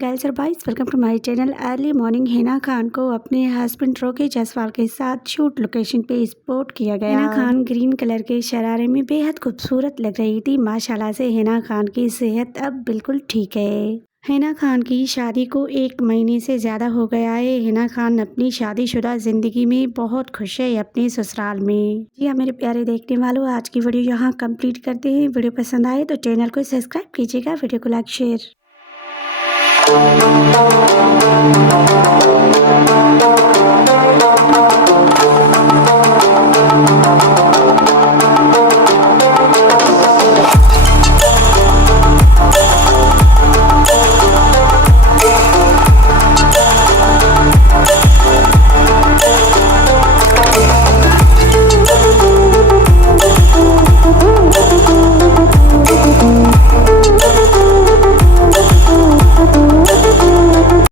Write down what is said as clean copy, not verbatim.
Girls और boys welcome to my channel. Early morning Hina Khan को अपने हस्बैंड रॉकी जायसवाल के साथ शूट लोकेशन पे स्पॉट किया गया। हिना खान ग्रीन कलर के शरारे में बेहद खूबसूरत लग रही थी। माशाल्लाह से हिना खान की सेहत अब बिल्कुल ठीक है। हिना खान की शादी को 1 महीने से ज़्यादा हो गया है। हिना खान अपनी शादीशुदा ज़िंदगी में बहुत खुश है अपने ससुराल में। जी हाँ मेरे प्यारे देखने वालों, आज की वीडियो यहाँ कंप्लीट करते हैं। वीडियो पसंद आए तो चैनल को सब्सक्राइब कीजिएगा, वीडियो को लाइक शेयर।